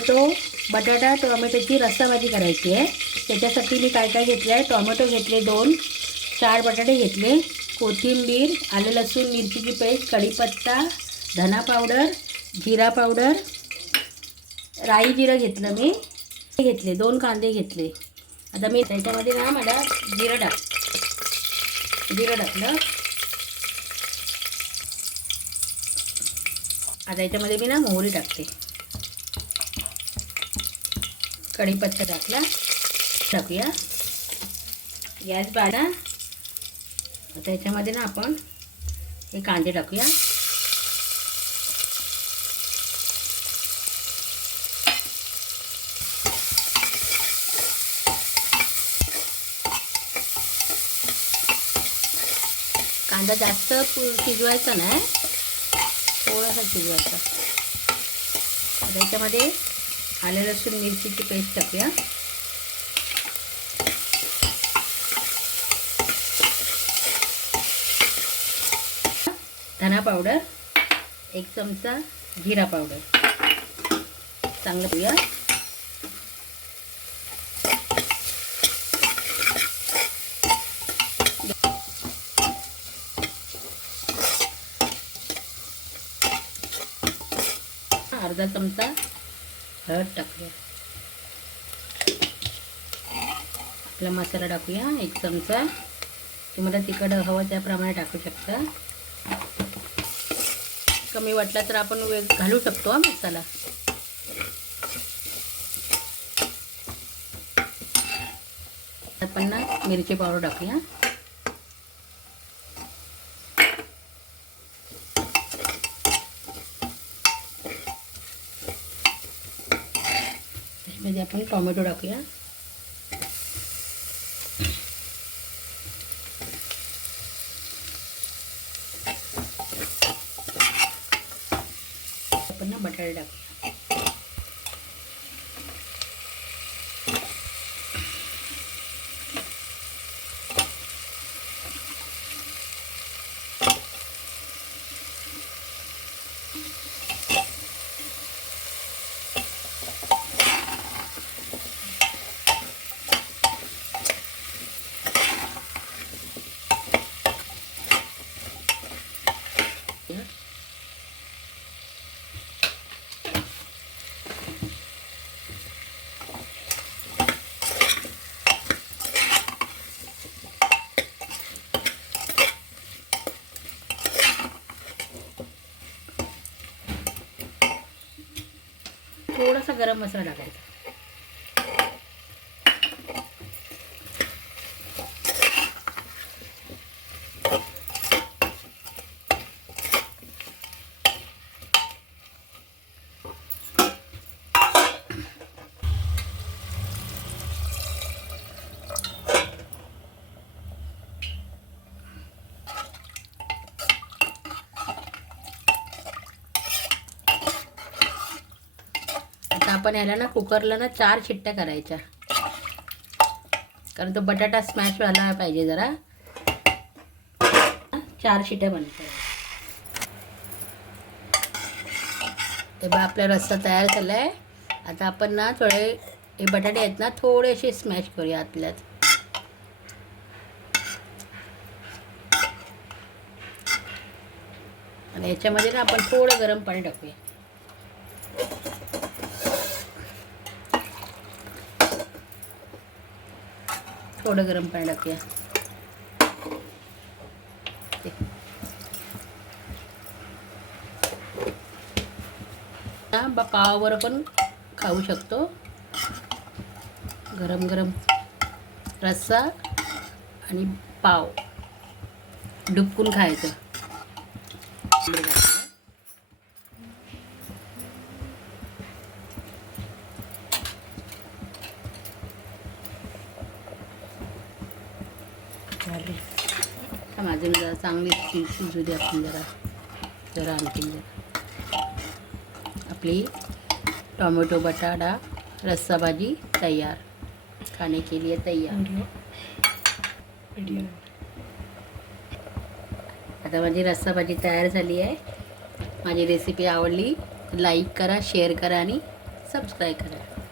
बटाटा टोमॅटोची रस्सा भाजी करायची आहे। त्याच्यासाठी मी काय काय घेतलं आहे, टोमॅटो घेतले 2, 4 बटाटे घेतले, कोथिंबीर, आलं लसूण मिरचीची पेस्ट, कढीपत्ता, धना पावडर, जिरा पावडर, राई जिरं घेतलं मी घेतले, 2 कांदे घेतले। आता मी त्याच्यामध्ये ना मला जिरं टाकलं। आता याच्यामध्ये मी ना मोहरी टाकते, कढीपत्ता टाकूया, गॅस बाळा। आता याच्यामध्ये ना आपण हे कांदे टाकूया, कांदा जास्त शिजवायचा नाही, थोडासा शिजवायचा। आता याच्यामध्ये आलं लसूण मिरचीची पेस्ट टाकूया, धना पावडर 1 चमचा, जिरा पावडर चांगलं घेऊया। अर्धा चमचा हळद टाकूया, आपला मसाला टाकूया 1 चमचा। तुम्हाला तिखट हवं त्याप्रमाणे टाकू शकता, कमी वाटला तर आपण घालू शकतो हा मसाला। आपण ना मिरची पावडर टाकूया, त्याच्यामध्ये आपण टोमॅटो टाकूया, आपण ना बटाटे टाकूया, थोडासा गरम मसाला टाकायचा, आपण याला ना कुकरला ना 4 शिट्ट्या करायच्या, कारण तो बटाटा स्मॅश व्हायला पाहिजे जरा। 4 शिट्ट्या बनवायच्या। ते बघा आपला रस्सा तयार झाला आहे। आता आपण ना थोडे हे बटाटे आहेत ना थोडेसे स्मॅश करूया आतल्यात, आणि याच्यामध्ये ना आपण थोडं गरम पाणी टाकूया, थोडं गरम पाणी टाकूया। पावावर पण खाऊ शकतो, गरम गरम रस्सा आणि पाव डुबकून खायचं। माझं जरा चांगली शिजू दे आपण जरा आणखी आपली टोमॅटो बटाटा रस्सा भाजी तैयार, खाने के लिए तैयार। आता माझी रस्सा भाजी तयार झाली आहे। माझी रेसिपी आवडली लाईक करा, शेअर करा आणि सबस्क्राईब करा.